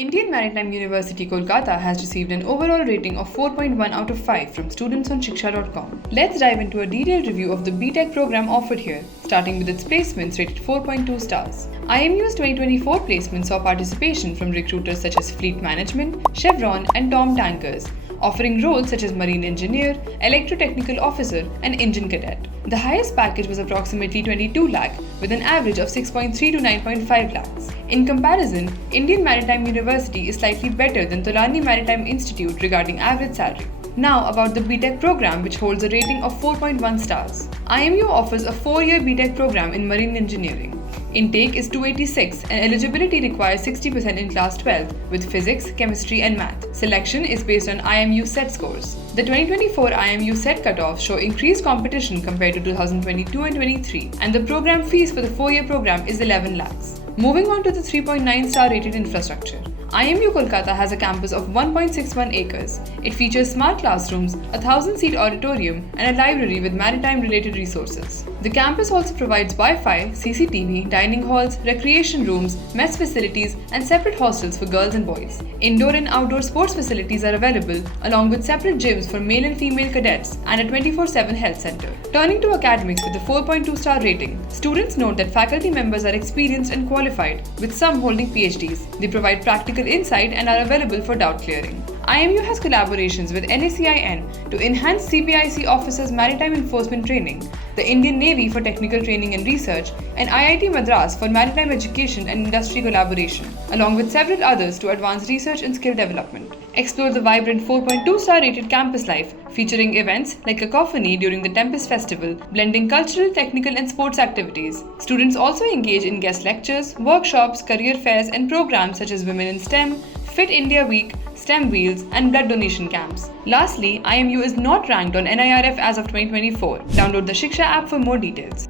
Indian Maritime University Kolkata has received an overall rating of 4.1 out of 5 from students on Shiksha.com. Let's dive into a detailed review of the BTech program offered here, starting with its placements rated 4.2 stars. IMU's 2024 placements saw participation from recruiters such as Fleet Management, Chevron, and Tom Tankers, offering roles such as Marine Engineer, Electrotechnical Officer, and Engine Cadet. The highest package was approximately 22 lakh, with an average of 6.3 to 9.5 lakhs. In comparison, Indian Maritime University is slightly better than Tolani Maritime Institute regarding average salary. Now about the BTech program, which holds a rating of 4.1 stars. IMU offers a 4-year BTech program in Marine Engineering. Intake is 286 and eligibility requires 60% in class 12 with physics, chemistry and math. Selection is based on IMU set scores. The 2024 IMU set cutoffs show increased competition compared to 2022 and 23, and the program fees for the 4-year program is 11 lakhs. Moving on to the 3.9 star rated infrastructure. IMU Kolkata has a campus of 1.61 acres. It features smart classrooms, a 1,000-seat auditorium, and a library with maritime-related resources. The campus also provides Wi-Fi, CCTV, dining halls, recreation rooms, mess facilities, and separate hostels for girls and boys. Indoor and outdoor sports facilities are available, along with separate gyms for male and female cadets and a 24/7 health center. Turning to academics with a 4.2 star rating, students note that faculty members are experienced and qualified, with some holding PhDs. They provide practical insight and are available for doubt clearing. IMU has collaborations with NACIN to enhance CPIC officers' maritime enforcement training, the Indian Navy for technical training and research, and IIT Madras for maritime education and industry collaboration, along with several others to advance research and skill development. Explore the vibrant 4.2 star rated campus life, featuring events like Cacophony during the Tempest Festival, blending cultural, technical, and sports activities. Students also engage in guest lectures, workshops, career fairs, and programs such as Women in STEM, Fit India Week, STEM Wheels, and blood donation camps. Lastly, IMU is not ranked on NIRF as of 2024. Download the Shiksha app for more details.